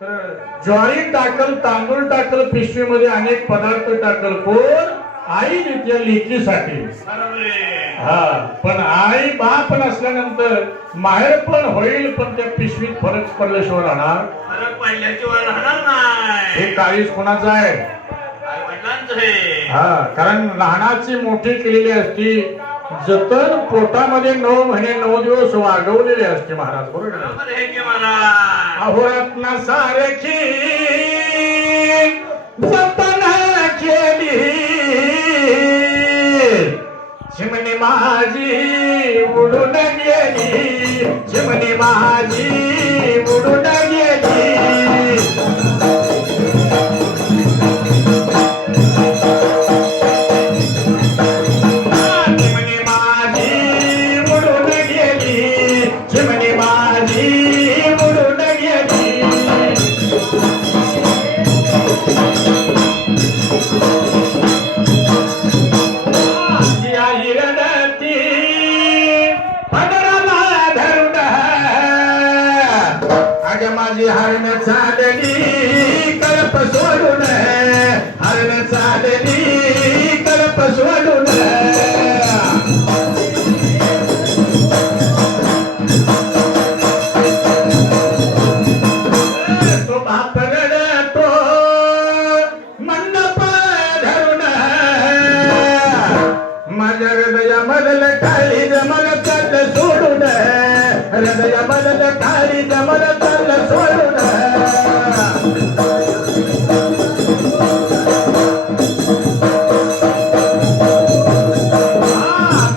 तर ज्वारी टाकल, तांदूळ टाकल, पिशवीमध्ये अनेक पदार्थ टाकल, कोण? आई तिच्या लेकीसाठी. हा, पण आई बाप नसल्यानंतर माहेर पण होईल, पण त्या पिशवीत फरक पडल्याशिवाय राहणार, फरक पडल्याशिवाय राहणार नाही. हे काळीज कोणाचं आहे? आई वडिलांचं आहे. हा, कारण लहानाची मोठी केलेली असती, जतन पोटामध्ये 9 महिने 9 दिवस वाढवलेले असते महाराज. बरोबर आहे? बरोबर आहे की महाराज. अहोरात्न सारखी जतन केली, चिमणी माझी उडून गेली, चिमणी माझी उडून गेली. चिमणी माझी उडून गेली, चिमणी माझी उडून गेली. आई रडती पदराला धरून, अग माझी हरण चालली कळप सोडून, हरण चालली कळप सोडून. तो बाप रडतो मंडप धरून, माझ्या हृदया मधल काळी जमल चाल सोडून, हृदया मधल काळी जमल चाल सोडून.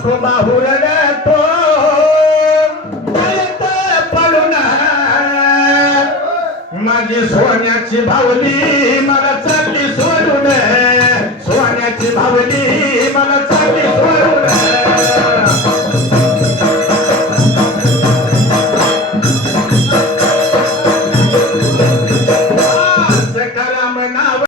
तो बाहू रडतो गळ्यात पडून, माझी सोन्याची भावली मला चालली सोडून,